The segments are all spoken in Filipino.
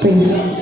Please.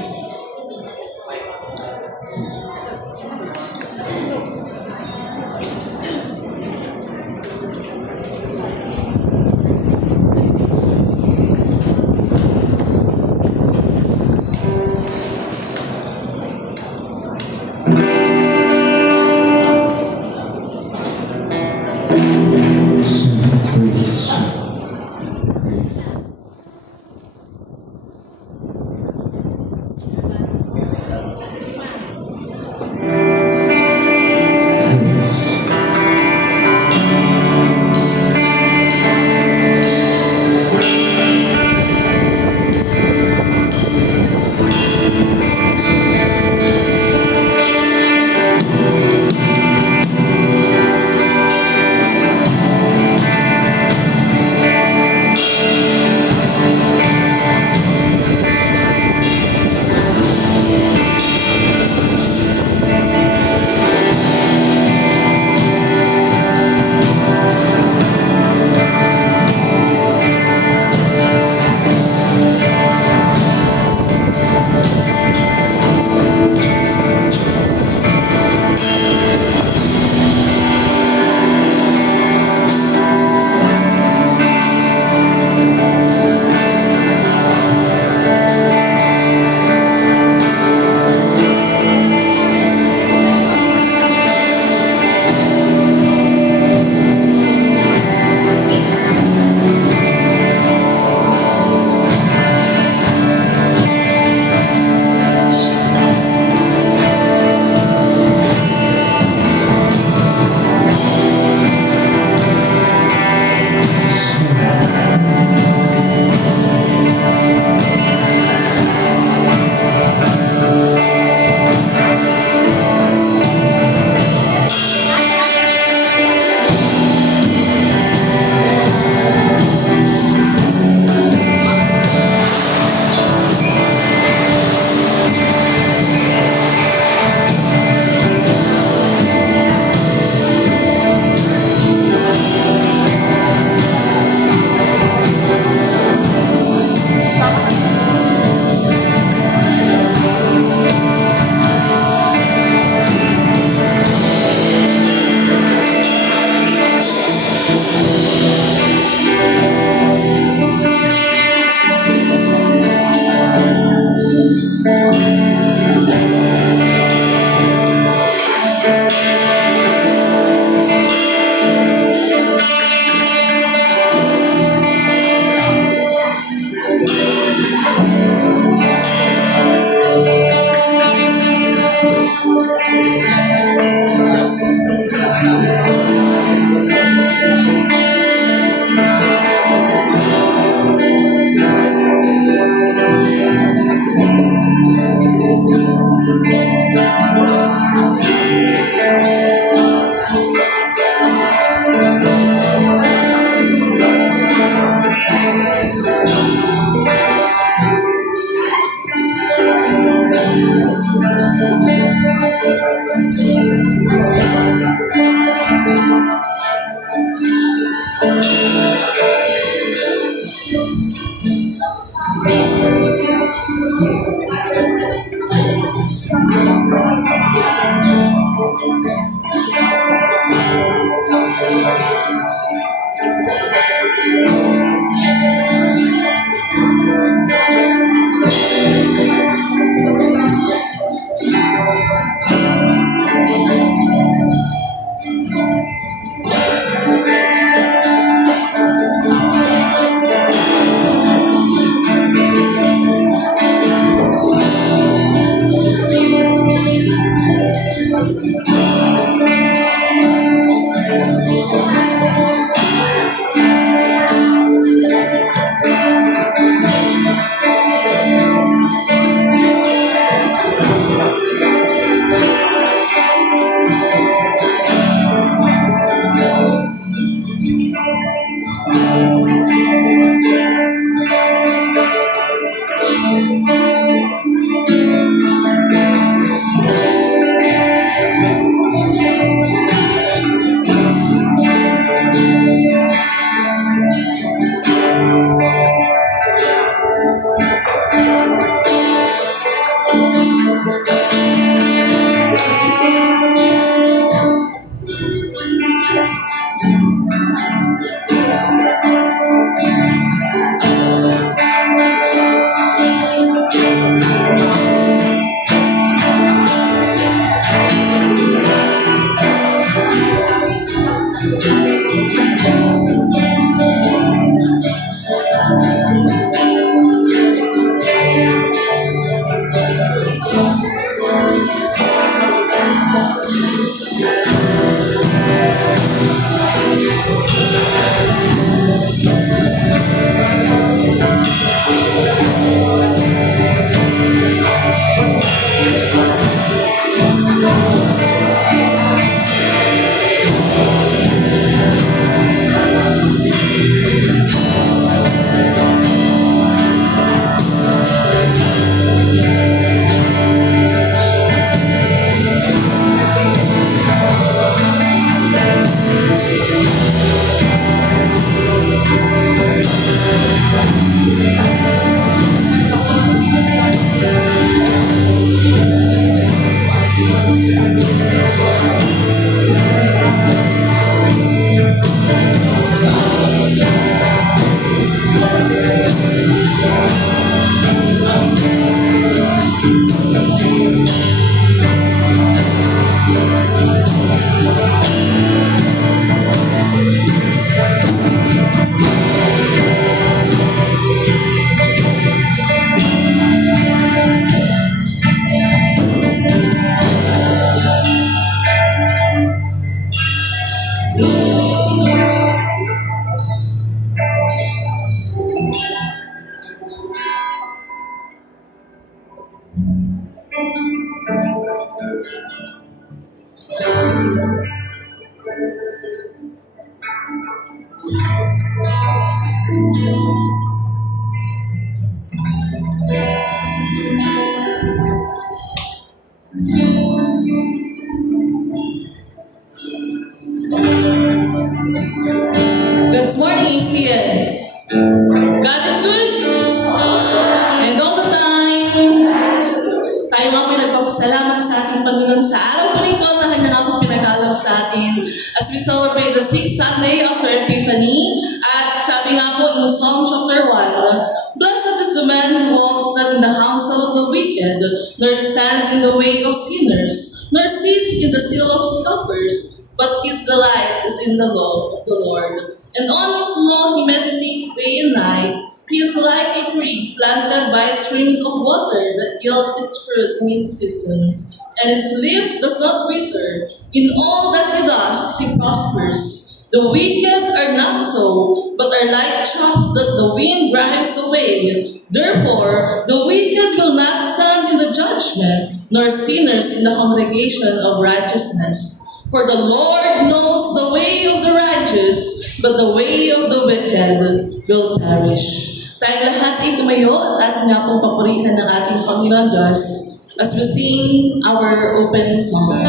Good morning, ACS. God is good. And all the time. Tayo nga po'y nagpapasalamat sa ating Panginoon sa araw po nito na Kanya nga po pinag-alab sa atin as we celebrate the 6th Sunday after Epiphany. At sabi nga po in Psalm chapter 1, Blessed is the man who walks not in the counsel of the wicked, nor stands in the way of sinners, nor sits in the seat of scoffers, but his delight is in the law of the Lord. And on his law he meditates day and night. He is like a tree planted by streams of water that yields its fruit in its seasons, and its leaf does not wither. In all that he does, he prospers. The wicked are not so, but are like chaff that the wind drives away. Therefore, the wicked will not stand in the judgment, nor sinners in the congregation of righteousness. For the Lord knows the way of the righteous, but the way of the wicked will perish. Tayong lahat ay tumayo at ating nga pong papurihan ng ating Panginoon Diyos as we sing our opening song.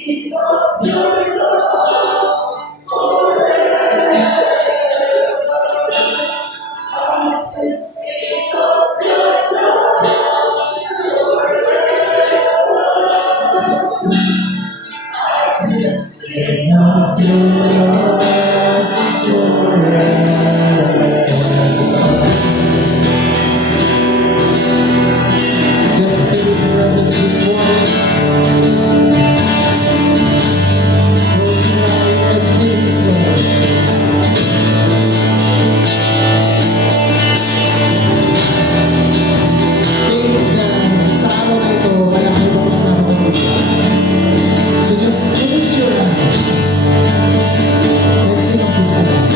Just feel His presence this morning. Close your eyes and feel His love. Faith na sa araw na ito, malaki ang kasama ng Diyos. So just close your eyes. Let's sing of His love.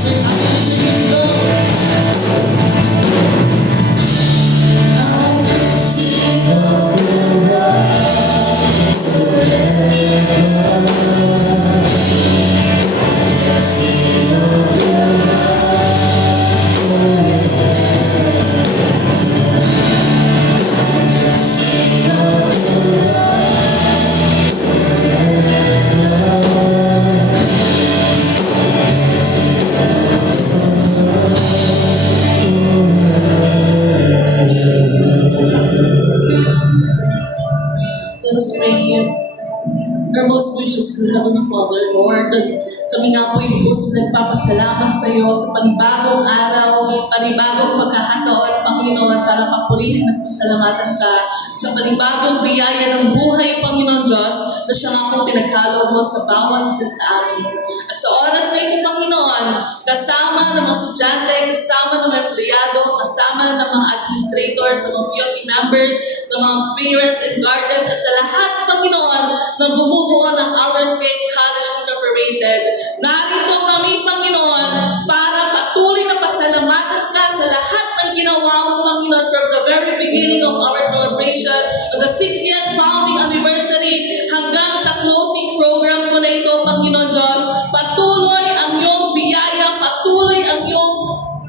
Sing, I can sing His love. Let us pray. Our most gracious and Heavenly Father, Lord, kami nga po yung puso nagpapasalamat sa iyo sa panibagong araw, panibagong pagkakataon, Panginoon, para papurihin at pasalamatan ka sa panibagong biyaya ng buhay, Panginoon Diyos, na siya nga po pinagkaloob mo sa bawat isa sa amin. At sa oras na ito, Panginoon, kasama ng mga estudyante, kasama ng mga empleyado, kasama ng mga administrators, ng mga POP members, ng mga parents and guardians, at sa lahat, Panginoon, na bumubuo ng Ours Gate College Incorporated. Narito kami, Panginoon, para patuloy na pasalamatan ka sa lahat ng ginawa mo, Panginoon, from the very beginning of our celebration of the 60th founding anniversary hanggang sa closing program mo na ito, Panginoon Diyos. Patuloy ang iyong biyaya, patuloy ang iyong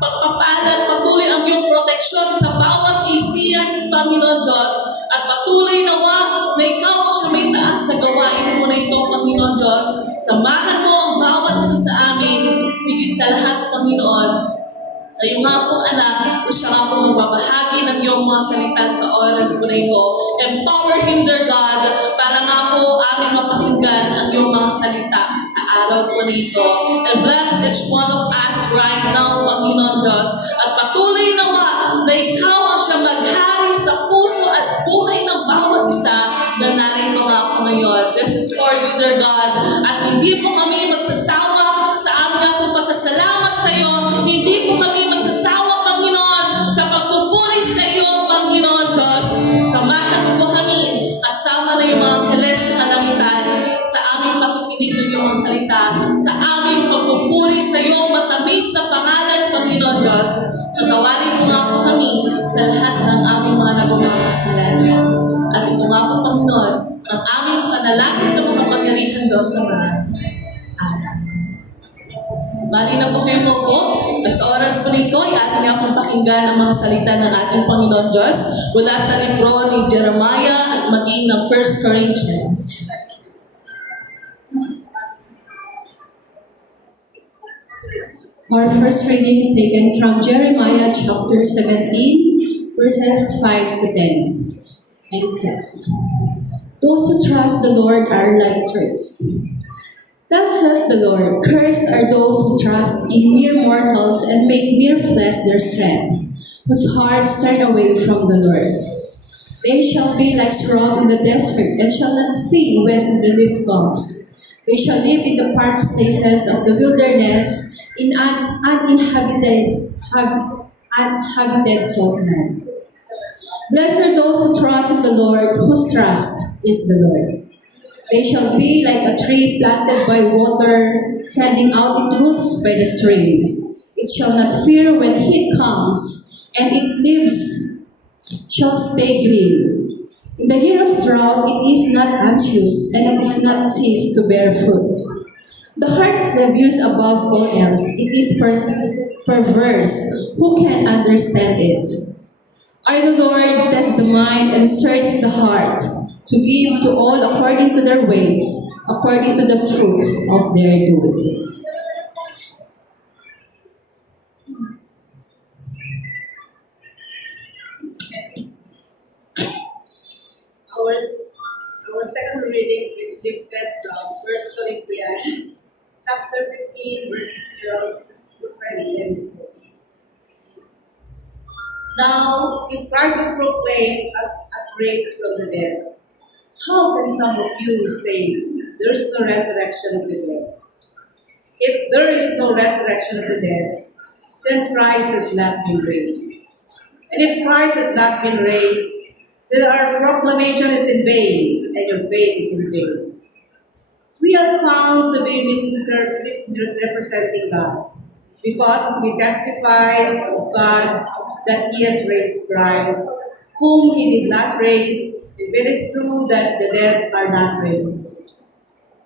pagpapalat, patuloy ang iyong proteksyon sa bawat Isians, Panginoon Diyos. At patuloy nawa na ikaw ang siya may taas sa gawain mo na ito, Panginoon Diyos. Samahan mo ang bawat isa sa amin, higit sa lahat, Panginoon. Sa iyo nga po, anak, na siya nga po magbabahagi ng iyong mga salita sa oras mo na ito. Empower him, dear God, para nga po aming mapakinggan ang iyong mga salita sa araw po na ito. And bless each one of us right now, Panginoon Diyos. At patuloy nawa na ikaw ang siya maghari sa puso at buhay ng bawat isa na narito nga po ngayon. This is for you, dear God. At hindi po kami magsasawa sa aming nga po pasasalamat sa iyo. Hindi po kami magsasawa, Panginoon, sa pagpupuri sa iyo, Panginoon Diyos. Samahan mo po kami, kasama na yung mga angeles sa kalangitan, sa aming pakikinig ng iyong mga salita, sa aming pagpupuri sa iyong matamis na pangalan, Panginoon Diyos. Patawarin mo nga po kami sa lahat ng aming mga nagawang kasalanan. At ito nga po, Panginoon, ang aming panalangin sa mga pangyarihan, Diyos naman. Amen. Bali na po kayo mo po. At sa oras po nito ay ating nga pong pakinggan ang mga salita ng ating Panginoon Diyos mula sa libro ni Jeremiah at maging ng 1 Corinthians. Our first reading is taken from Jeremiah chapter 17, verses 5 to 10. And it says, "Those who trust the Lord are like trees. Thus says the Lord, cursed are those who trust in mere mortals and make mere flesh their strength, whose hearts turn away from the Lord. They shall be like straw in the desert and shall not see when relief comes. They shall live in the parched places of the wilderness, in uninhabited salt land. Blessed are those who trust in the Lord, whose trust is the Lord. They shall be like a tree planted by water, sending out its roots by the stream. It shall not fear when heat comes, and its leaves shall stay green. In the year of drought, it is not anxious, and it is not ceased to bear fruit. The heart is envious above all else. It is perverse. Who can understand it? I, the Lord, test the mind and search the heart, to give to all according to their ways, according to the fruit of their doings. Our second reading is lifted from 1 Corinthians chapter 15 verses 12 to 20, and it says, Now, if Christ is proclaimed as raised from the dead, how can some of you say there is no resurrection of the dead? If there is no resurrection of the dead, then Christ has not been raised. And if Christ has not been raised, then our proclamation is in vain, and your faith is in vain. We are found to be misrepresenting God, because we testify of God that He has raised Christ, whom He did not raise, if it is true that the dead are not raised.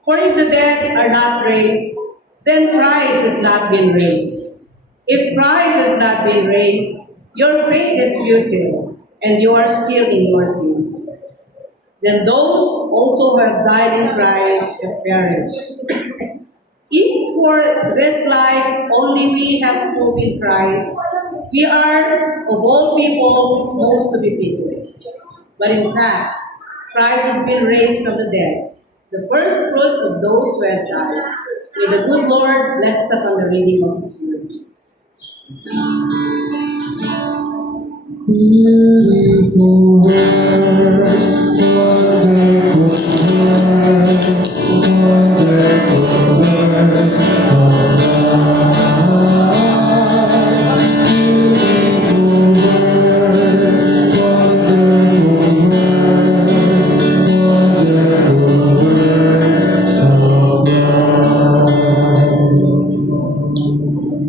For if the dead are not raised, then Christ has not been raised. If Christ has not been raised, your faith is futile, and you are still in your sins. Then those also who have died in Christ have perished. If for this life only we have hope in Christ, we are, of all people, most to be pitied. But in fact, Christ has been raised from the dead, the first fruits of those who have died. May the good Lord bless us upon the reading of His words. Beautiful word, wonderful word, wonderful word of life. Beautiful word, wonderful word, wonderful word of life.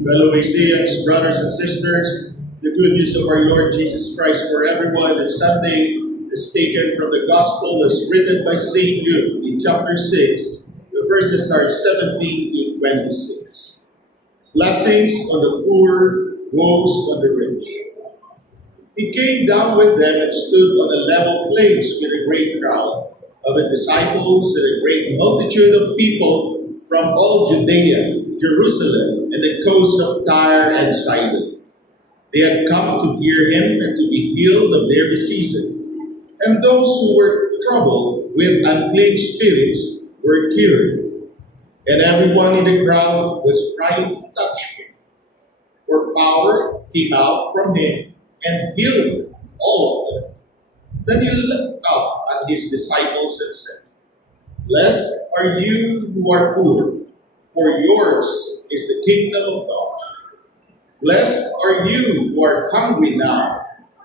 Fellow Ecclesians, brothers and sisters, the good news of our Lord Jesus Christ for everyone this Sunday is taken from the Gospel as written by St. Luke in chapter 6. The verses are 17 to 26. Blessings on the poor, woes on the rich. He came down with them and stood on a level place with a great crowd of his disciples and a great multitude of people from all Judea, Jerusalem, and the coast of Tyre and Sidon. They had come to hear him and to be healed of their diseases. And those who were troubled with unclean spirits were cured. And everyone in the crowd was trying to touch him. For power came out from him and healed all of them. Then he looked up at his disciples and said, Blessed are you who are poor, for yours is the kingdom of God. Blessed are you who are hungry now,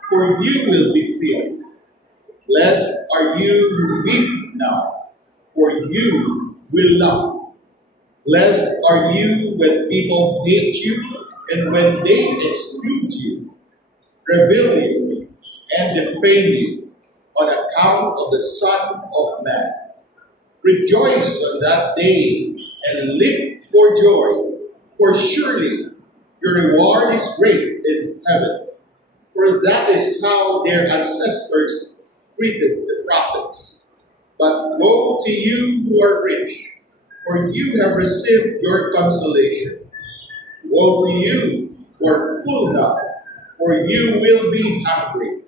for you will be filled. Blessed are you who weep now, for you will laugh. Blessed are you when people hate you and when they exclude you, revile you, and defame you on account of the Son of Man. Rejoice on that day and leap for joy, for surely your reward is great in heaven. For that is how their ancestors treated the prophets. But woe to you who are rich, for you have received your consolation. Woe to you who are full now, for you will be hungry.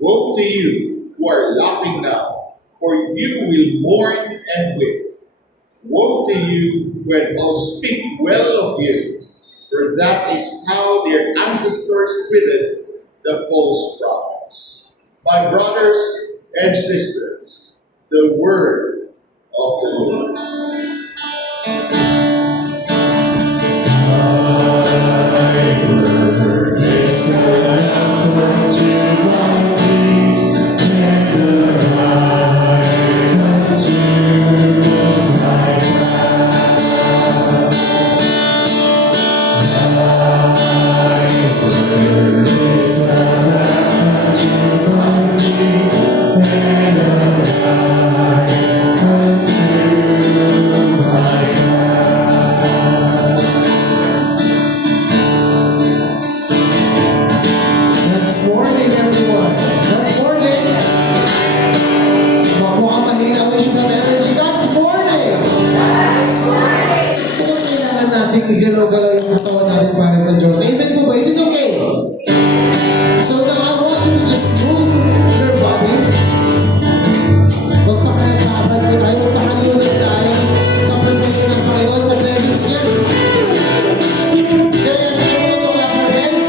Woe to you who are laughing now, for you will mourn and weep. Woe to you when all speak well of you, for that is how their ancestors treated the false prophets. My brothers and sisters, the word of the Lord. Taste the lamb to my feet. igalaw-galaw yung katawan natin para sa Diyos. Amen po ba? Is it okay? So now I want you to just move your body. Magpakalaban po tayo, magpakalunod tayo sa presensya ng Panginoon, sa presence niya. Kaya sa mga itong lahat ng hands.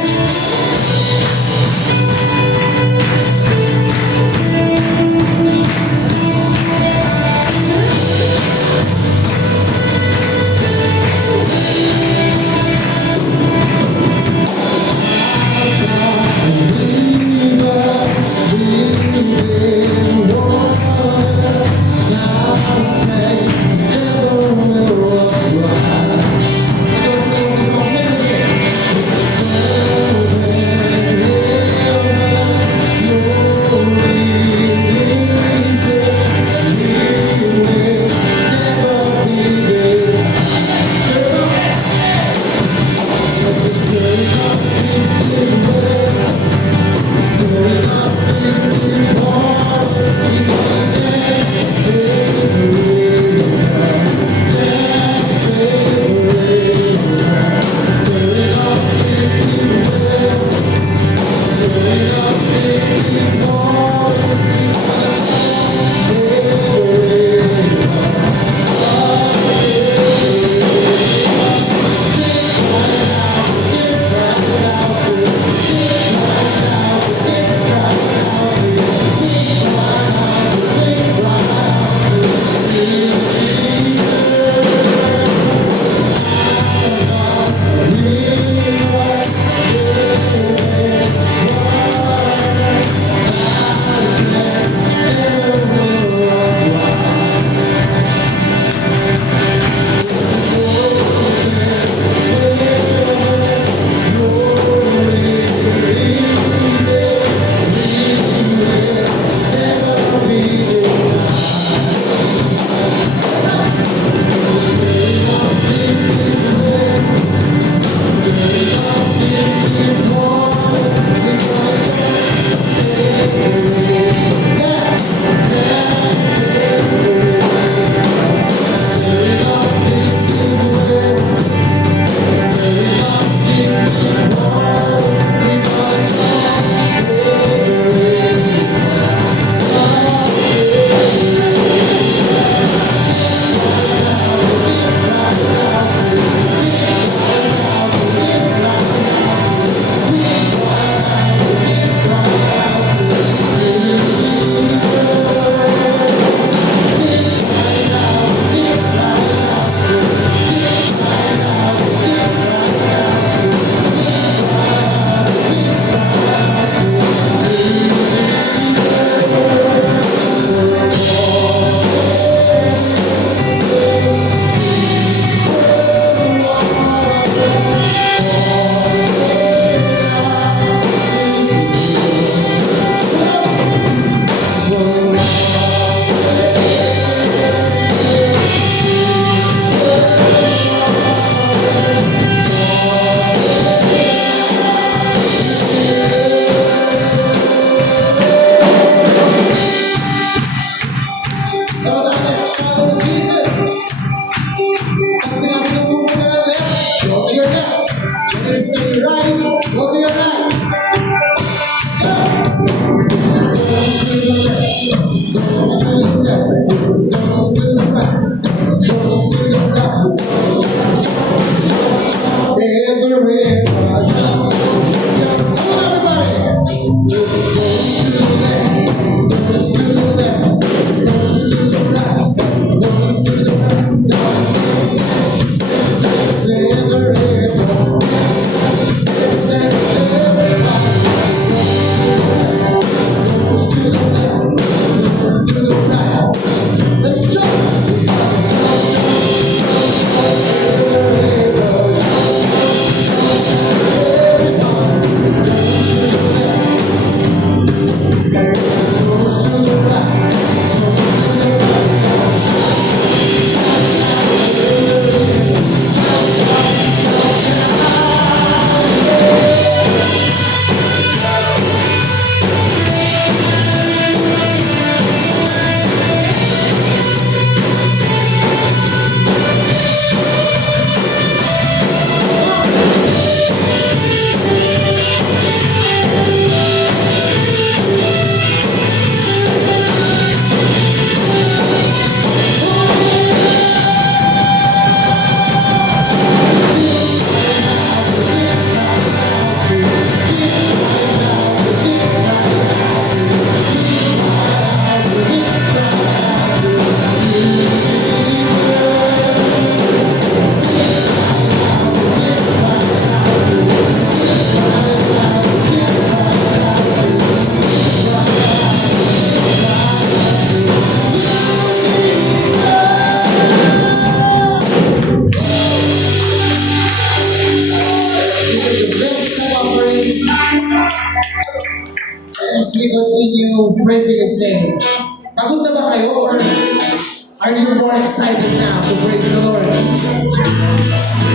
excited now to praise the Lord?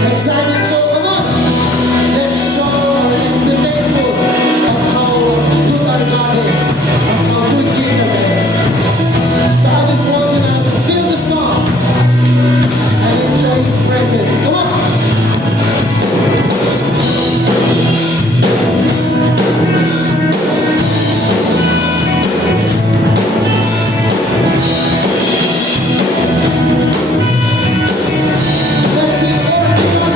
Excited, so come on. Let's be thankful of how good our God is, of how good Jesus is. So I just want you now to feel the song and enjoy His presence. Come on. Let's sing everything on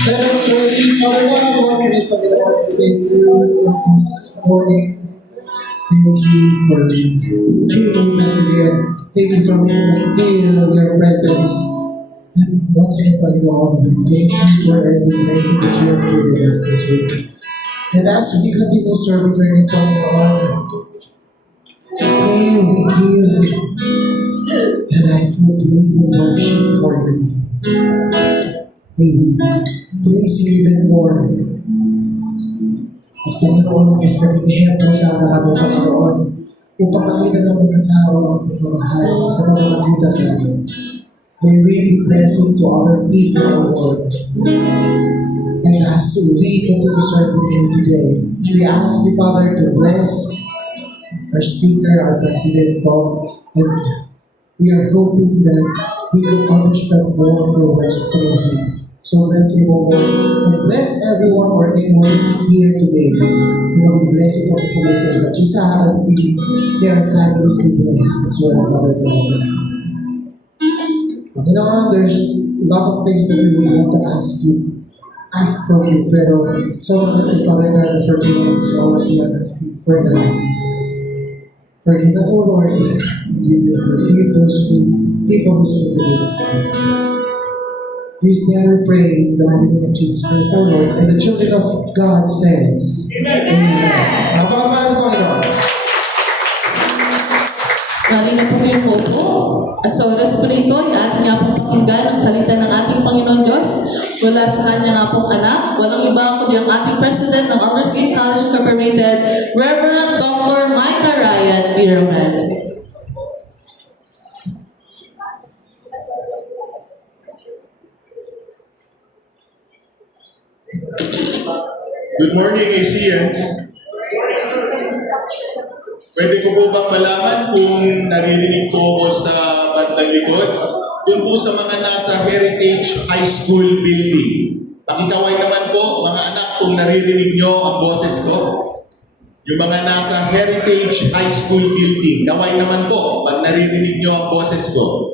Let us pray. Father God, once again, Panginoon, as we this morning, thank you for being with us again. Thank you for making us feel your presence. And once again, Panginoon, we thank you for every blessing that you have given us this week. And as we continue serving your name, Panginoon, may we give the rightful place and worship for your name. May we praise you even more. At Panginoon, mas maging ehemplo sana kami, Panginoon, upang makita ng mga tao ang pagmamahal sa pamamagitan namin. May we be blessing to other people, O Lord. And as we continue serving you today, we ask you, Father, to bless our speaker, our President Bob, and we are hoping that we can understand more of your words through him. So bless him, O Lord. And bless everyone or anyone who's here today. You know, bless it for the listeners. At least their families be blessed as well, Father God. You know, there's a lot of things that we would want to ask from you, pero so Father God, forgiveness is all that we are asking for now. Forgive us, O Lord, and we will forgive those people who sin against us. This day we pray in the mighty name of Jesus Christ, our Lord, and the children of God says, Amen. Napakabahal ng Panginoon. Mali na po yung po. At sa oras po nito, ay ating nga pong pakinggan ang salita ng ating Panginoon Diyos mula sa kanya nga pong anak. Walang iba kundi ang ating President ng Honors Gate College Incorporated, Reverend Dr. Micah Ryan Bierman. Good morning, ACNs. Pwede ko po bang malaman kung naririnig ko ako sa bandang likod? Doon po sa mga nasa Heritage High School building. Pakikaway naman po, mga anak, kung naririnig nyo ang boses ko. Yung mga nasa Heritage High School building, kaway naman po pag naririnig nyo ang boses ko.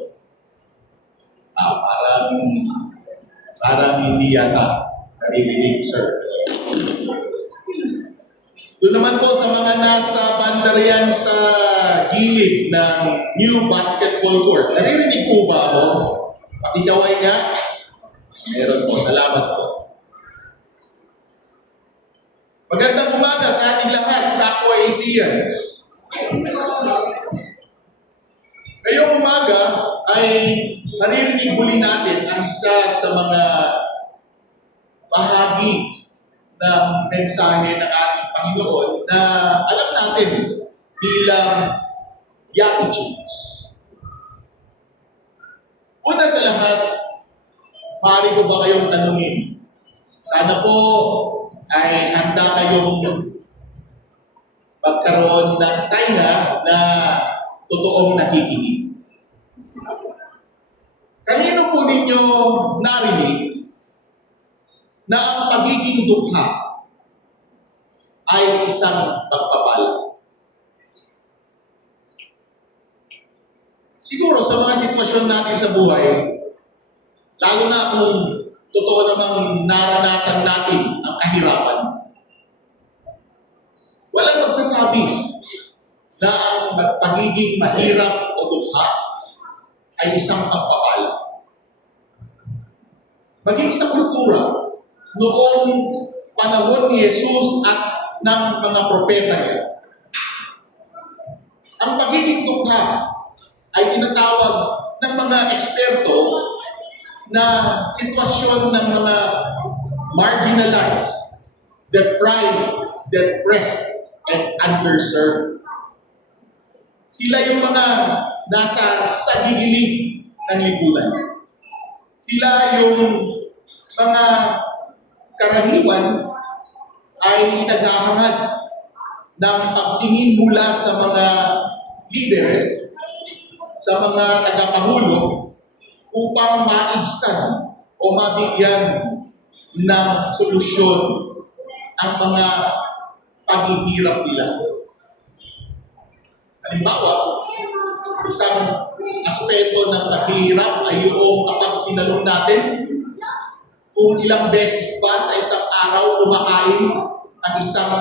Parang hindi yata naririnig, sir. Doon naman po sa mga nasa bandarian sa gilid ng new basketball court. Naririnig po ba ako? Pakikaway nga. Meron po. Salamat po. Magandang umaga sa ating lahat, kapwa ACNs. Ngayong umaga ay maririnig muli natin ang isa sa mga bahagi ng mensahe ng ating Panginoon na alam natin bilang Beatitudes. Una sa lahat, maaari ko ba kayong tanungin? Sana po ay handa kayong magkaroon ng tainga na totoong nakikinig. Kanino po ninyo narinig na ang pagiging dukha ay isang pagpapala? Siguro sa mga sitwasyon natin sa buhay, lalo na kung totoo namang naranasan natin ang kahirapan, walang magsasabi na ang pagiging mahirap o dukha ay isang pagpapala. Maging sa kultura, noong panahon ni Jesus at ng mga propeta niya, ang pagiging dukha ay tinatawag ng mga eksperto na sitwasyon ng mga marginalized, deprived, depressed, and underserved. Sila yung mga nasa sagigilig ng lipunan. Sila yung mga karaniwan ay naghahangad ng pagtingin mula sa mga leaders, sa mga tagapangulo upang maibsan o mabigyan ng solusyon ang mga paghihirap nila. Halimbawa, isang aspeto ng paghihirap ay yung kapag tinanong natin kung ilang beses ba sa isang araw kumakain ang isang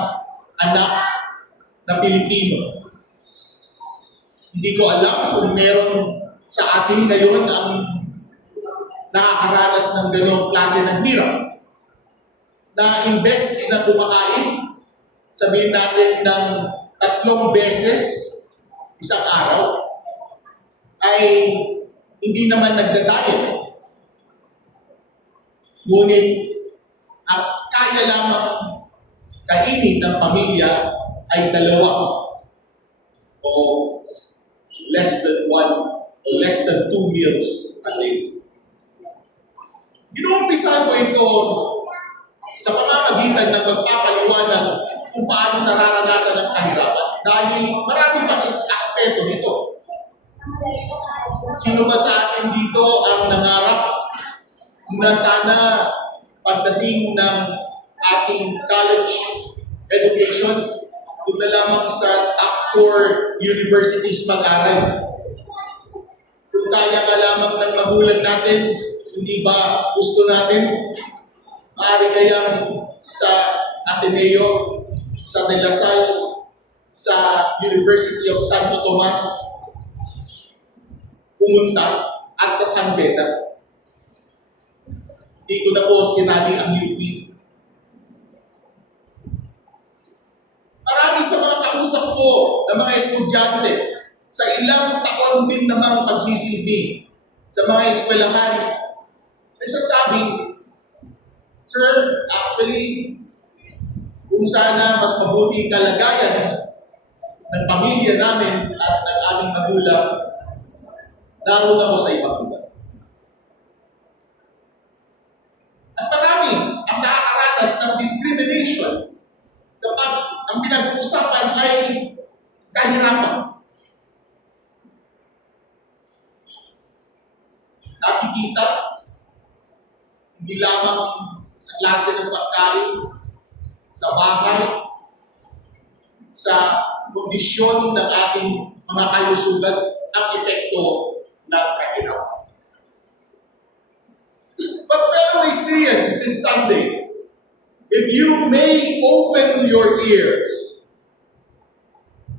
anak na Pilipino. Hindi ko alam kung meron sa atin ngayon ang nakakaranas ng ganong klase ng hirap na imbes na kumakain, sabihin natin ng 3 beses isang araw, ay hindi naman nagdadiet. Ngunit ang kaya lamang kainin ng pamilya ay 2 o less than 1 o less than 2 meals a day. Inuumpisahan ko ito sa pamamagitan ng magpapaliwanag kung paano nararanasan ng kahirapan dahil marami pang aspeto nito. Sino ba sa atin dito ang nangarap na sana pagdating ng ating college education, doon na lamang sa top 4 universities mag-aral. Kung kaya ka lamang ng magulang natin, hindi ba gusto natin? Maaari kayang sa Ateneo, sa De La Salle, sa University of Santo Tomas, pumunta at sa San Beda. Hindi ko na po sinali ang UP. Marami sa mga kausap ko na mga estudyante sa ilang taon din namang pagsisilbi sa mga eskwelahan, nagsasabing, Sir, actually, kung sana mas mabuti ang kalagayan ng pamilya namin at ng aming magulang, naroon ako sa ibang lugar. At marami ang nakakaranas ng discrimination kapag ang pinag-uusapan ay kahirapan. Nakikita, hindi lamang sa klase ng pagkain, sa bahay, sa kondisyon ng ating mga kalusugan, ang epekto ng kahirapan. But fellow Ecclesians, this Sunday, if you may open your ears,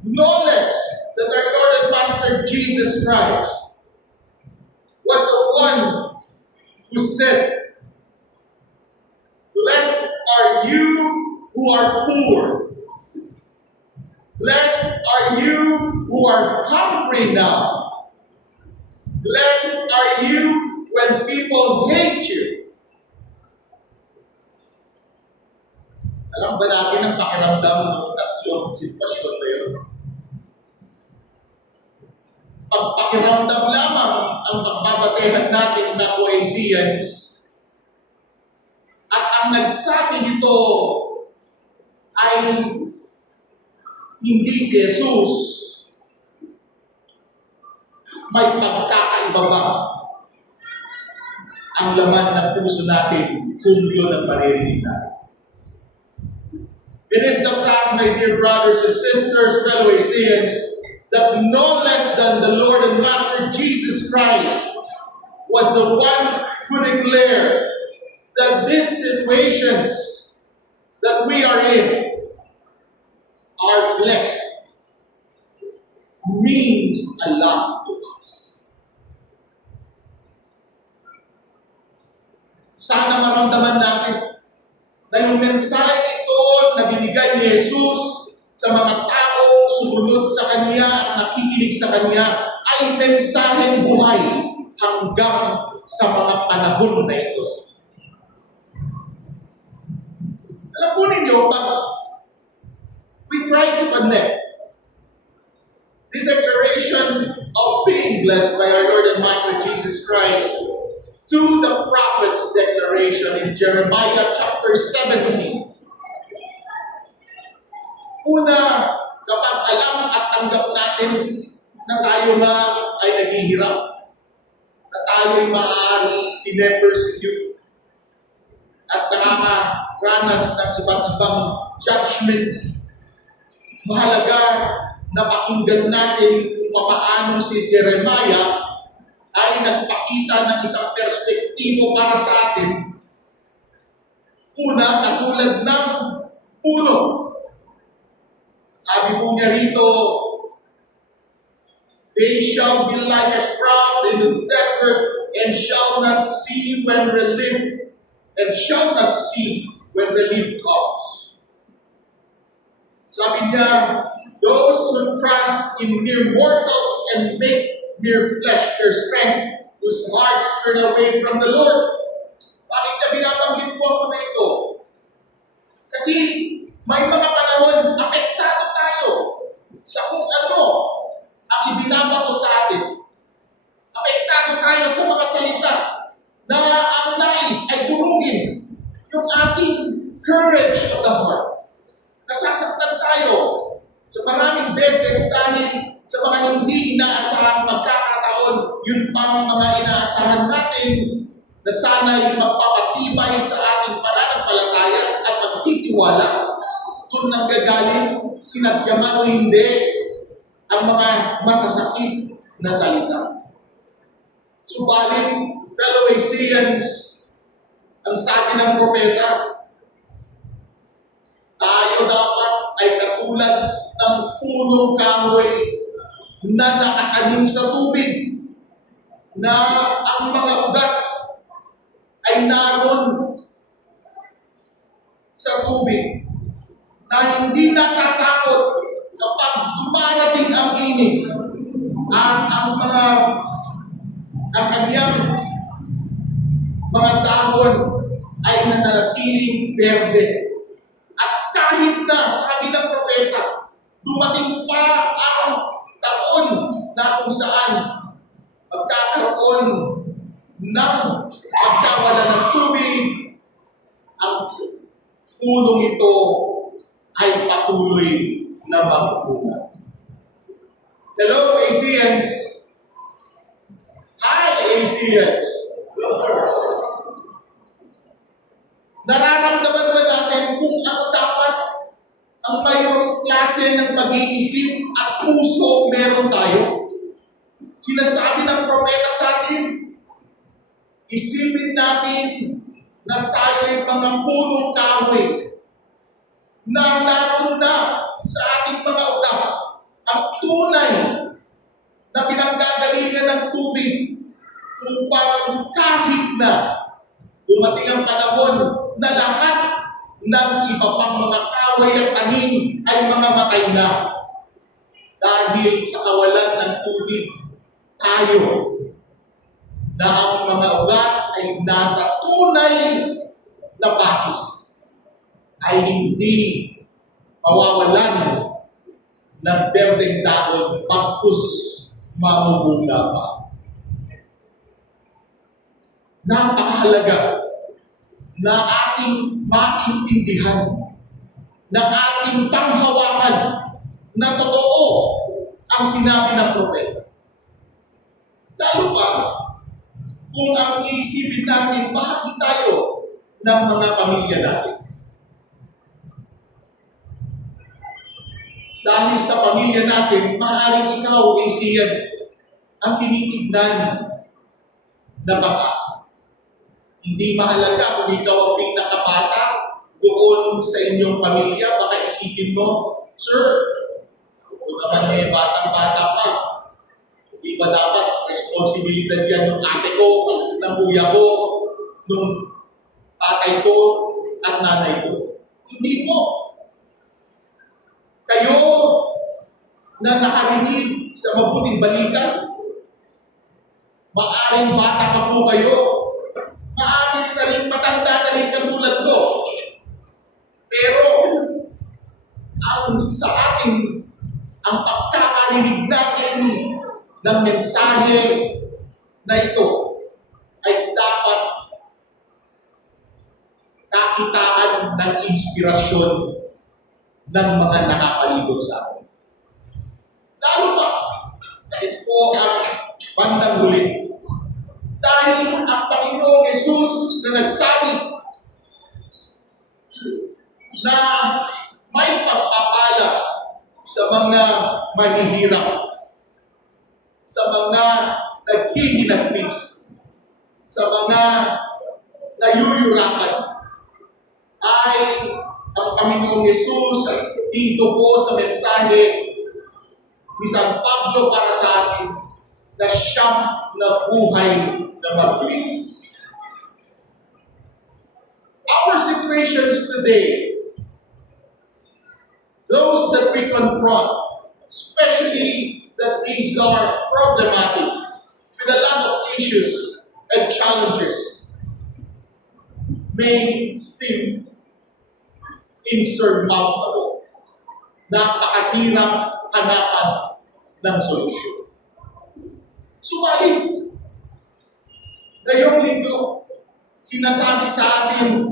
no less that our Lord and Master Jesus Christ was the one who said, "Blessed are you who are poor. Blessed are you who are hungry now. Blessed are you when people hate you." Alam ba natin ang pakiramdam ng tatlong sitwasyon na yun? Pagpakiramdam lamang ang pagbabasehan natin na Ecclesians. At ang nagsabi nito ay hindi si Jesus. May pagkakaiba ba ang laman ng puso natin kung yun ang maririnig natin? It is the fact, my dear brothers and sisters, fellow Ecclesians, that no less than the Lord and Master Jesus Christ was the one who declared that these situations that we are in are blessed, means a lot to us. Sana maramdaman natin na yung mensahe ito na binigay ni Jesus sa mga taong sumunod sa Kanya at nakikinig sa Kanya ay mensaheng buhay hanggang sa mga panahon na ito. Alam po ninyo, pag we try to connect the declaration of being blessed by our Lord and Master Jesus Christ to the prophet's declaration in Jeremiah chapter 17. Una, kapag alam at tanggap natin na tayo nga ay naghihirap, na tayo ay maaari pine-persecute, at nakakaranas ng iba't ibang judgments, mahalaga na pakinggan natin kung paano si Jeremiah ay nagpakita ng isang perspektibo para sa atin. Una, katulad ng puno. Sabi po niya rito, "They shall be like a sprout in the desert and shall not see when relief comes." Sabi niya, those who trust in mere mortals and make mere flesh their strength, whose hearts turn away from the Lord. Bakit niya binabanggit po ang mga ito? Kasi may mga panahon, apektado tayo sa kung ano ang ibinabato sa atin. Apektado tayo sa mga salita na ang nais ay durugin yung ating courage of the heart. Nasasaktan tayo sa maraming beses dahil sa mga hindi inaasahang pagkakataon, yun pang mga inaasahan natin na sana'y tiwala. Doon nanggagaling sinadyaman o hindi ang mga masasakit na salita. Subalit, fellow Asians, ang sabi ng propeta, tayo dapat ay katulad ng punong kahoy na nakatanim sa tubig, na ang mga ugat ay naroon sa tubig, na hindi natatakot kapag dumarating ang init at ang kanyang mga dahon ay nananatiling berde. At kahit na, sabi ng propeta, dumating pa ang taon na kung saan magkakaroon ng pagkawala ng tubig, ang punong ito ay patuloy na magbunga. Hello, Asians! Hi, Asians! Nararamdaman ba natin kung ano dapat ang mayroong klase ng pag-iisip at puso meron tayo? Sinasabi ng propeta sa atin, isipin natin na tayo ay mga punong kahoy na naroon na sa ating mga ugat ang tunay na pinanggagalingan ng tubig upang kahit na dumating ang panahon na lahat ng iba pang mga kahoy at tanim ay mamamatay na dahil sa kawalan ng tubig, tayo na ang mga ugat ay nasa tunay na bakis ay hindi mawawalan ng berdeng dahon pagkus mamumula pa. Napakahalaga na ating maintindihan, na ating panghawakan na totoo ang sinabi ng propeta. Lalo pa kung ang iisipin natin, bahagi tayo ng mga pamilya natin. Dahil sa pamilya natin, maaaring ikaw, Asian, ang tinitignan na pag-asa. Hindi mahalaga kung ikaw ang pinakabata doon sa inyong pamilya, baka isipin mo, Sir, kung naman eh, batang-bata pa, hindi ba dapat responsibilidad yan ng ate ko, ng kuya ko, ng tatay ko, at nanay ko? Hindi po. Kayo na nakarinig sa mabuting balita, maaaring bata pa po kayo, maaaring na rin matanda na rin katulad ko. Pero, ang sa atin, ang pagkakarinig natin ng mensahe na ito ay dapat kakitaan ng inspirasyon ng mga nakapalibot sa atin. Lalo pa, ito po ang bandang huli. Dahil ang Panginoong Yesus na nagsabi na may pagpapala sa mga mahihirap, sa mga naghihinagpis, sa mga nayuyurakan, ay ang Panginoong Yesus dito po sa mensahe ni San Pablo para sa atin na siyang na buhay na maguli. Our situations today, those that we confront, especially that these are problematic with a lot of issues and challenges, may seem insurmountable. Napakahirap hanapan ng solusyon. Subalit, ngayong linggo, sinasabi sa atin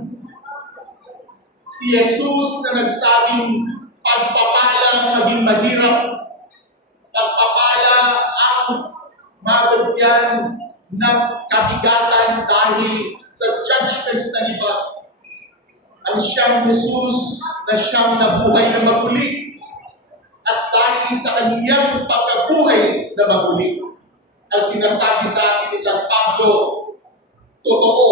si Jesus na nagsabing pagpapala maging mahirap, pagpapala ang mabigyan ng kabigatan dahil sa judgments ng iba, ang siyang Jesus na siyang nabuhay na maguli. At dahil sa kaniyang pagkabuhay na maguli, ang sinasabi sa atin ni San Pablo, totoo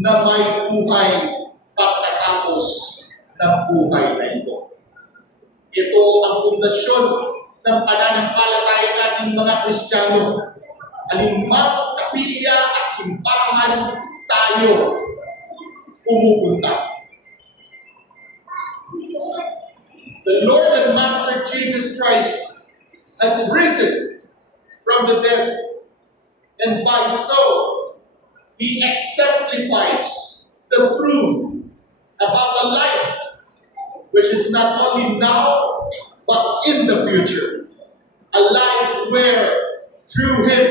na may buhay pagkatapos ng buhay na ito. Ito ang pundasyon ng pananampalataya nating mga Kristiyano. Alinmang kapilya at simbahan tayo pumupunta. The Lord and Master Jesus Christ has risen from the dead, and by so, He exemplifies the truth about the life which is not only now, but in the future. A life where, through Him,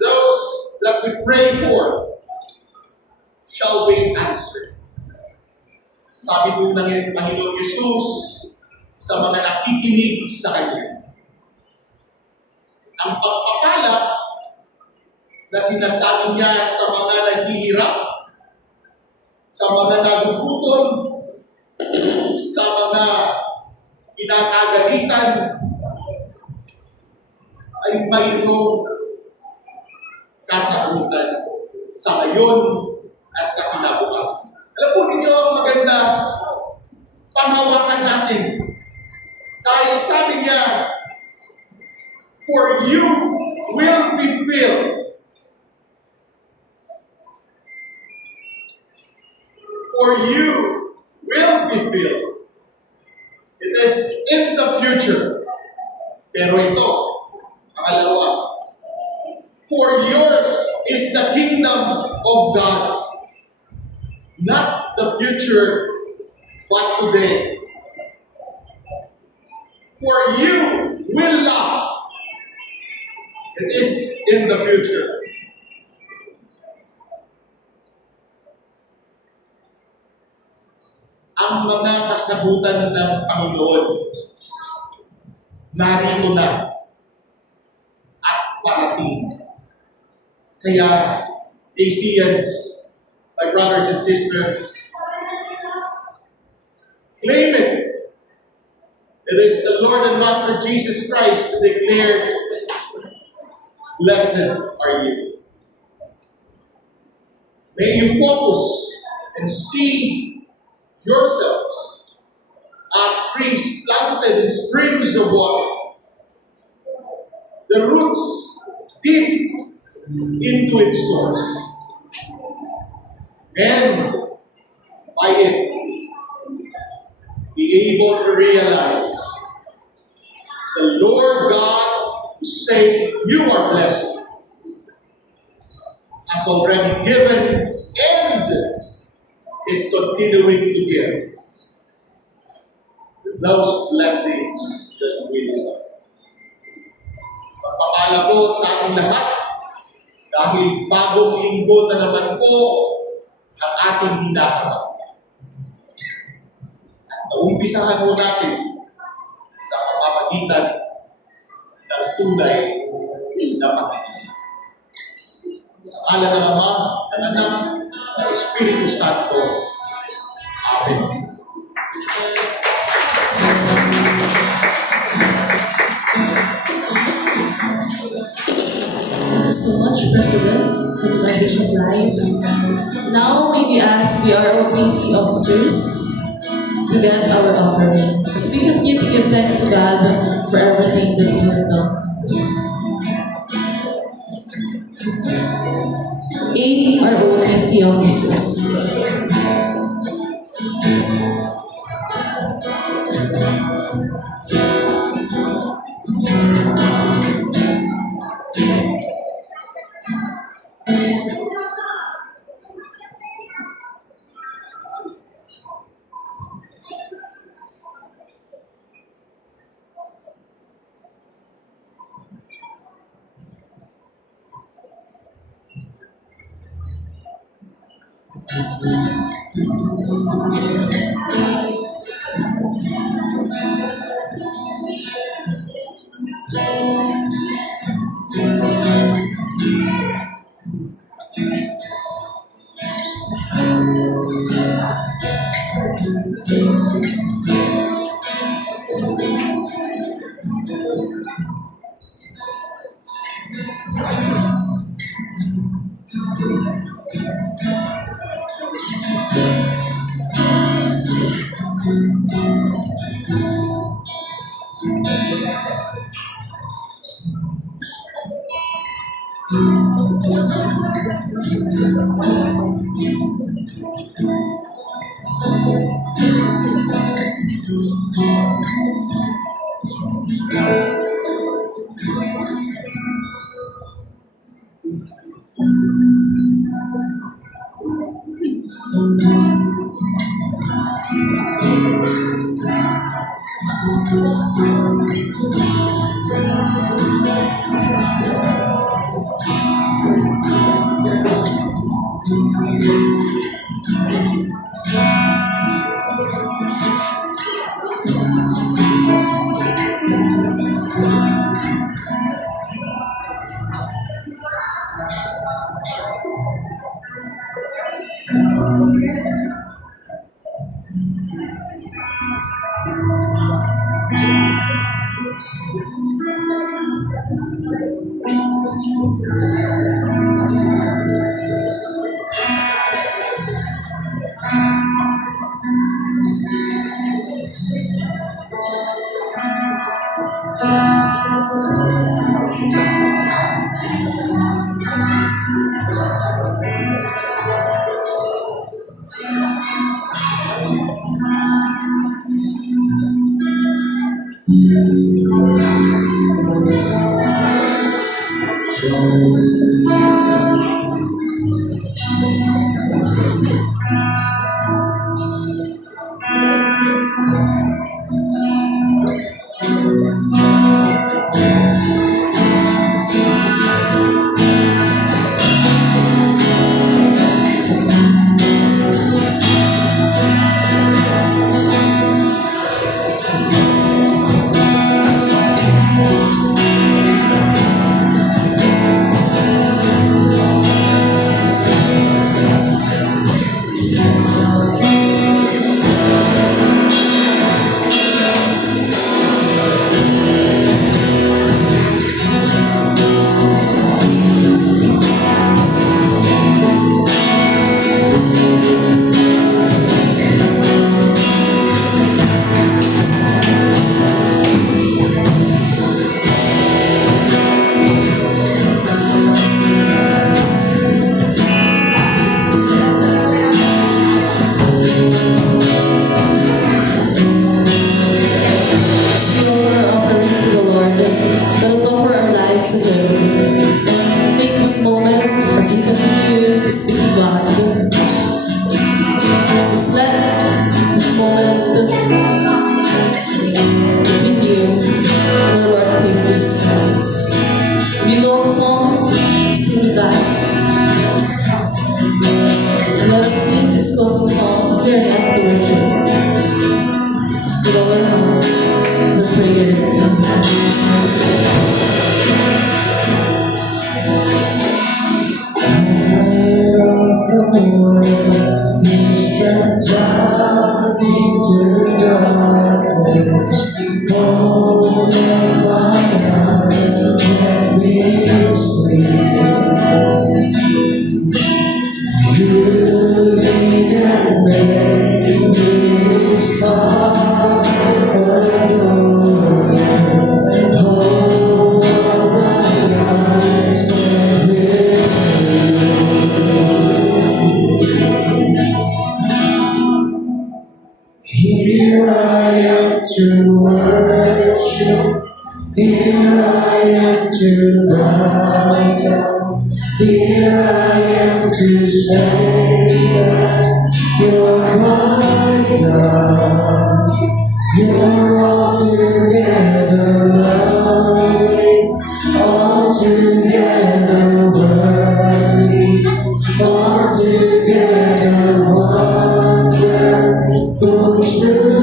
those that we pray for shall be answered. Sabi po ng Panginoon Yesus sa mga nakikinig sa Kanya, ang pagpapala na sinasabi niya sa mga naghihirap, sa mga nagugutom, sa mga kinakagalitan, ay mayroong kasagutan sa ngayon at sa kinabukasan. Alam po ninyo ang maganda, panghawakan natin. Dahil sabi niya, for you will be filled. For you will be filled. It is in the future. Pero ito, pangalawa, for yours is the kingdom of God. Not the future, but today. For you will laugh. It is in the future. Ang mga kasagutan ng Panginoon, narito na at parating. Kaya, Asians, my brothers and sisters, claim it. It is the Lord and Master Jesus Christ who declared, blessed are you. May you focus and see yourselves as trees planted in streams of water, the roots deep into its source. And by it, be able to realize the Lord God who say you are blessed has already given and is continuing to give those blessings that we deserve. Pagpapala po sa ating lahat dahil bagong linggo na naman po ang ating hinaharap. At naumpisahan mo natin sa pamamagitan ng tunay na pakikinig. Sa ngalan ng Ama, ng Anak, ng Espiritu Santo. Amen. Thank you so much, President, for the message of life. Now, may we ask the ROTC officers to get our offering. As we continue to give thanks to God for everything that He has done to us. ROTC officers. As we offer our offerings to the Lord, let us offer our lives to Him. Take this moment as we continue to speak to God. Just let this moment between you and our Lord and Savior Jesus Christ. If you know the song, sing with us. And let us sing this closing song very after worship. With all our heart as a prayer. Light of the world, you step down into darkness. Open my eyes, let me see. You lead and make me soar, adore. Hold my eyes, let me. Here I am to worship, here I am to bow down, here I am to say that you're my God. You're altogether lovely, altogether worthy, altogether wonderful, true.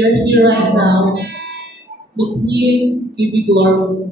we are here right now. Continue to give you glory.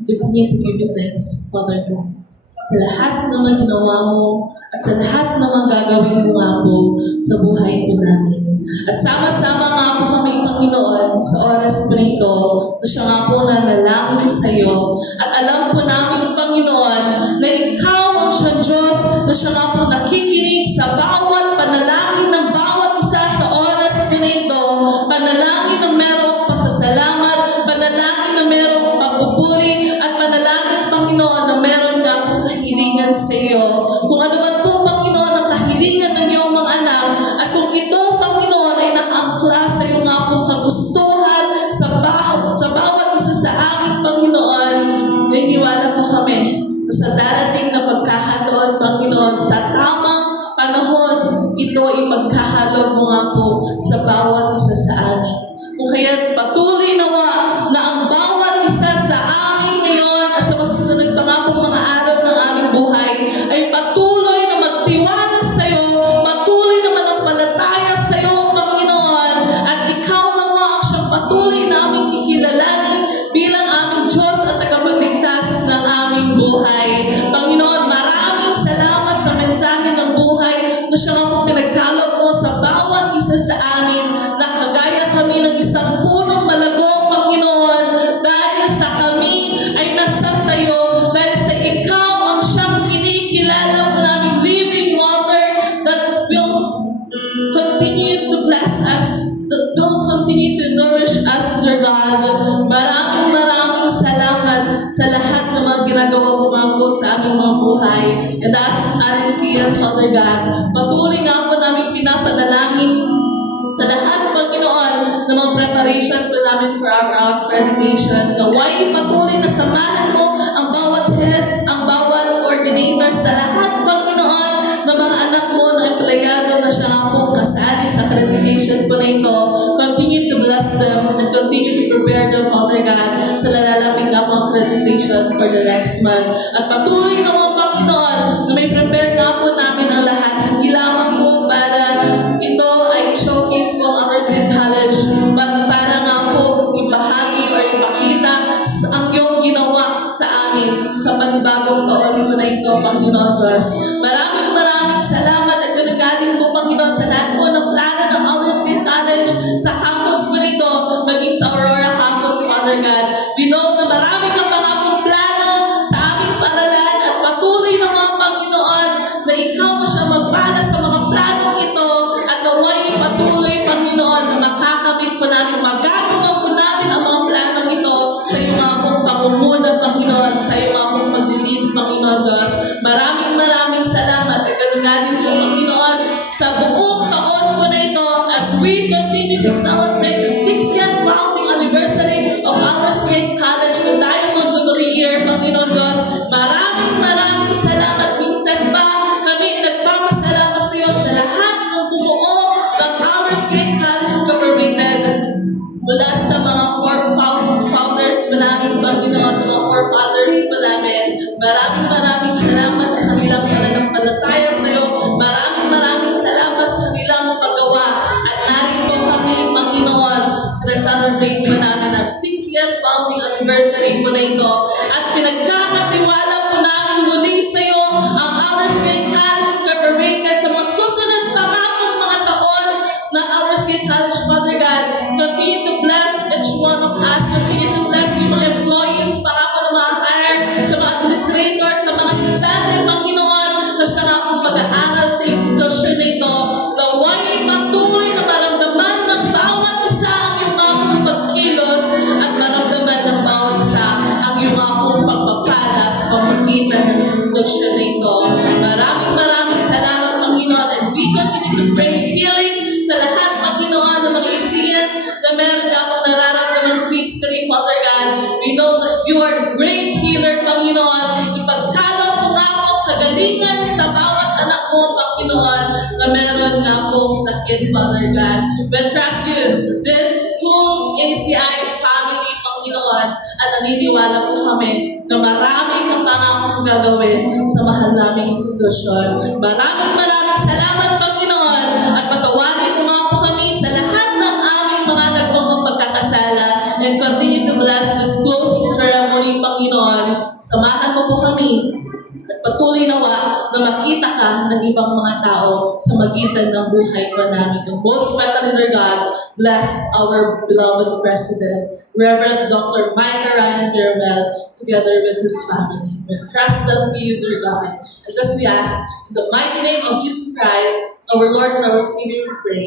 Continue to give you thanks, Father God. Sa lahat ng mga ginawa mo at sa lahat ng mga gagawin mo nga po sa buhay po namin. At sama-sama nga po kami, Panginoon, sa oras po nito na siya nga po nanalangin sa iyo. At alam po namin, Panginoon, na ikaw ang siyang Diyos na siya nga po nakikinig sa bawat panalangin ng bawat isa sa oras po nito. Panalangin na merong pasasalamat, panalangin na merong pagpupuri, at panalangin, Panginoon, na meron nga po kahilingan sa iyo. Kung ano man po, Panginoon, ang kahilingan ng iyong mga anak, at kung ito, Panginoon, ay nakaangkla sa iyong nga pong kagustuhan sa bawat isa sa aming Panginoon, naniniwala po kami na sa darating na pagkahataon, Panginoon, sa tamang panahon, ito ay magkahalog mo nga po sa bawat isa sa amin. Kung kaya patuloy nawa na ang bawat isa sa amin ngayon at sa masusunod pa nga pong mga araw ng aming buhay ay patuloy na magtiwala sa iyo, patuloy na manampalataya sa iyo, Panginoon, at ikaw nawa ang siyang patuloy na aming kikilalanin bilang aming Diyos at tagapagligtas ng aming buhay. Panginoon, maraming salamat sa mensahe ng buhay na siya nga pong pinagkaloob mo sa bawat isa sa amin, na kagaya kami ng isang punong malagong, Panginoon, dahil sa kami ay nasa sayo, dahil sa ikaw ang siyang kinikilala mo naming living water that will continue to bless us, that will continue to nourish us, dear God. Maraming salamat sa lahat ng mga ginagawa mo nga po sa aming mga buhay. And as RNC, Father God, patuloy nga po namin pinapanalangin sa lahat, Panginoon, ng mga preparation po namin for our accreditation. Naway patuloy na samahan mo ang bawat heads, ang bawat coordinators, sa lahat, Panginoon, ng mga anak mo na empleyado na siya nga pong kasali sa accreditation po na ito. Continue to bless them and continue to prepare them, Father God, sa lalalapit nga pong accreditation for the next month. At patuloy na mga Panginoon na may prepare nga po namin ang lahat. Hindi lamang po para ito ay showcase mo ang Our State College, but para nga po ibahagi o ipakita ang iyong ginawa sa amin sa panibagong taon po na ito, Panginoon Diyos. Maraming salamat at galing po, Panginoon, sa lahat po ng plano ng Our State College sa campus po nito, maging sa Aurora Campus, Father God. We know na marami kang mga pong plano sa aming paralan, at patuloy na mga Panginoon na ikaw mo siya magpala sa mga planong ito, at naway patuloy, Panginoon, na makakamit po namin, magagawa po namin ang mga planong ito sa iyong mga pong pangunguna, Panginoon, sa iyong mga pong pagdilid, Panginoon Diyos. Maraming salamat at galing po, Panginoon, sa buong taon po na ito as we continue to celebrate the 60th founding anniversary of Our State College, the Diamond Jubilee Year, Panginoon Diyos. Maraming salamat. Minsan pa kami nagpapasalamat sa iyo sa lahat ng bumuo ng Our State College Incorporated, mula sa mga founders po namin, Panginoon, sa mga forefathers po namin. Maraming salamat sa kanilang pananampalataya sa iyo. Maraming salamat sa kanilang paggawa. At narito kami, Panginoon, celebrate po namin ang 60th founding anniversary po na ito. At pinagkakatiwala po namin muli sa iyo ang Our State College Incorporated sa mga susunod pa nga pong mga taon ng Our State College, Father God. Continue to bless each one of us. Continue to bless yung mga employees, pa nga po na mga hire, sa mga administrators, sa mga estudyante, Panginoon, na siya nga pong mag-aaral sa institusyon na ito. Naway ay patuloy na maramdaman ng bawat isa ang iyong nga pong pagkilos, at maramdaman ng bawat isa ang iyong nga pong pagpapala sa pamagitan ng institusyon na ito. Maraming salamat, Panginoon, and we continue to pray healing sa lahat, Panginoon, ng mga Isians na meron na akong nararamdaman physically, Father God. We know that you are a great healer, Panginoon. Ipagkalaw mo nga po kagalingan sa bawat anak mo, Panginoon, na meron nga pong sakit, Father God. We trust you, this whole ACI family, Panginoon, at naniniwala po kami na marami kang pangakong gagawin sa mahal naming institusyon. Maraming salamat, Panginoon, at patawarin mo nga po kami sa lahat ng aming mga nagawa continue to bless this closing ceremony, Panginoon. Samahan mo po kami at patuloy nawa na makita ka ng ibang mga tao sa magitan ng buhay pa namin. And most especially, Lord God, bless our beloved President, Reverend Dr. Micah Ryan Bermel, together with his family. We trust them to you, Lord God. And thus we ask, in the mighty name of Jesus Christ, our Lord and our Savior, we pray.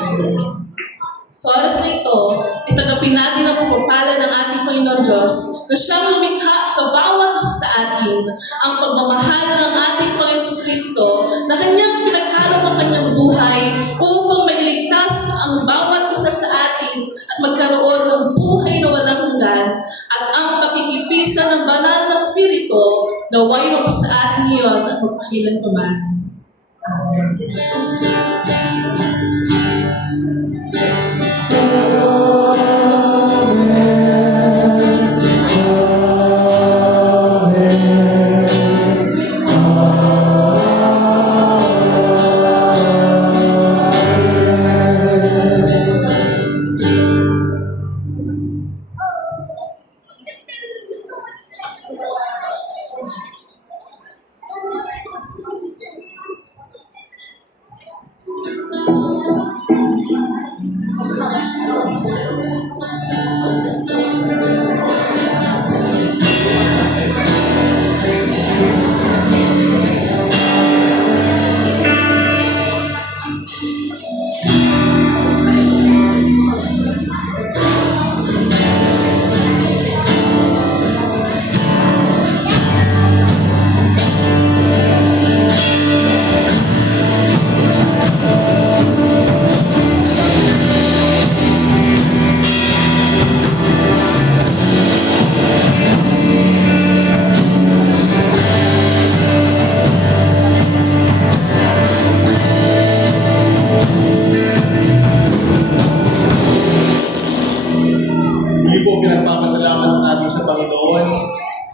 Amen. Sa oras na ito, itagapin natin ang pagpapala ng ating Panginoon Diyos na siyang lumikha sa bawat isa sa atin ang pagmamahal ng ating Panginoon Kristo na kanyang pinagkaloob ang kanyang buhay upang mailigtas ang bawat isa sa atin at magkaroon ng buhay na walang hanggan at ang pakikipisa ng banal na Espiritu na way mapa sa atin ngayon at magpahilan pa man. Amen. Pinagpapasalamat natin sa Panginoon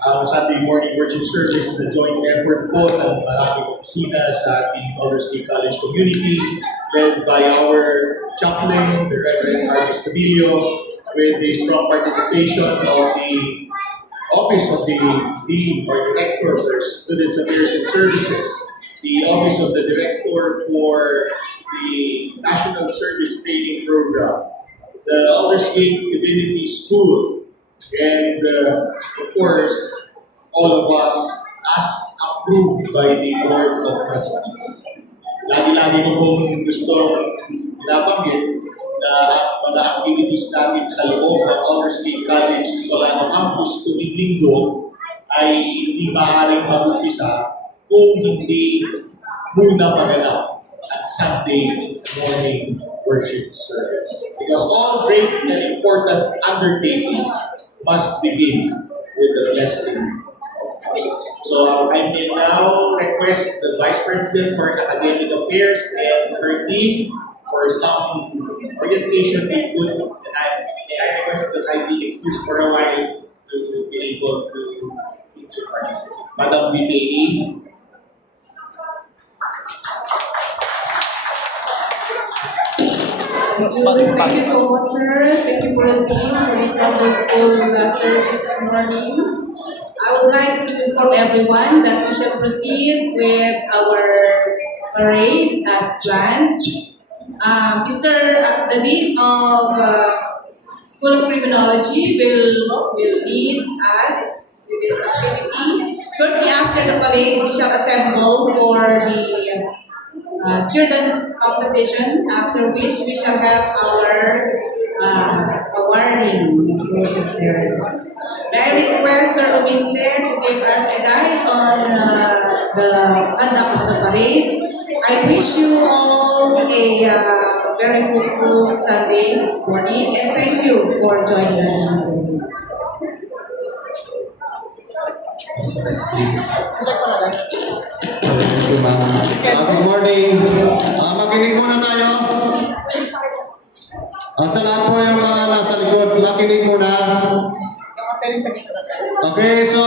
ang Sunday morning worship service na joint effort po ng maraming opisina sa ating Aldersgate College community led by our chaplain, the Reverend Arvis Stabilio, with the strong participation of the Office of the Dean or Director for Students Affairs and Services, the Office of the Director for the National Service Training Program, the Aldersgate Divinity School, and of course, all of us as approved by the Board of Trustees. Lagi-lagi ko pong gusto nabanggit na ang mga activities natin sa loob ng Aldersgate College Solano Campus tuwing linggo ay hindi maaaring mag-umpisa kung hindi muna maganap at Sunday morning worship service. Because all great and important undertakings must begin with the blessing of God. So I may now request the Vice President for Academic Affairs and her team for some orientation input, and I request that I be excused for a while to be able to participate. Madam BPA. Thank you so much, sir. Thank you for the team for this wonderful service this morning. I would like to inform everyone that we shall proceed with our parade as planned. The Dean of School of Criminology will lead us with this activity. Shortly after the parade, we shall assemble for the children's competition, after which we shall have our awarding the closing ceremony. May I request Sir Ominde to give us a guide on the conduct of the parade. I wish you all a very fruitful Sunday this morning, and thank you for joining us in the service. Good morning. Makinig muna tayo. Sa lahat po yung mga nasa likod, makinig muna. Okay, so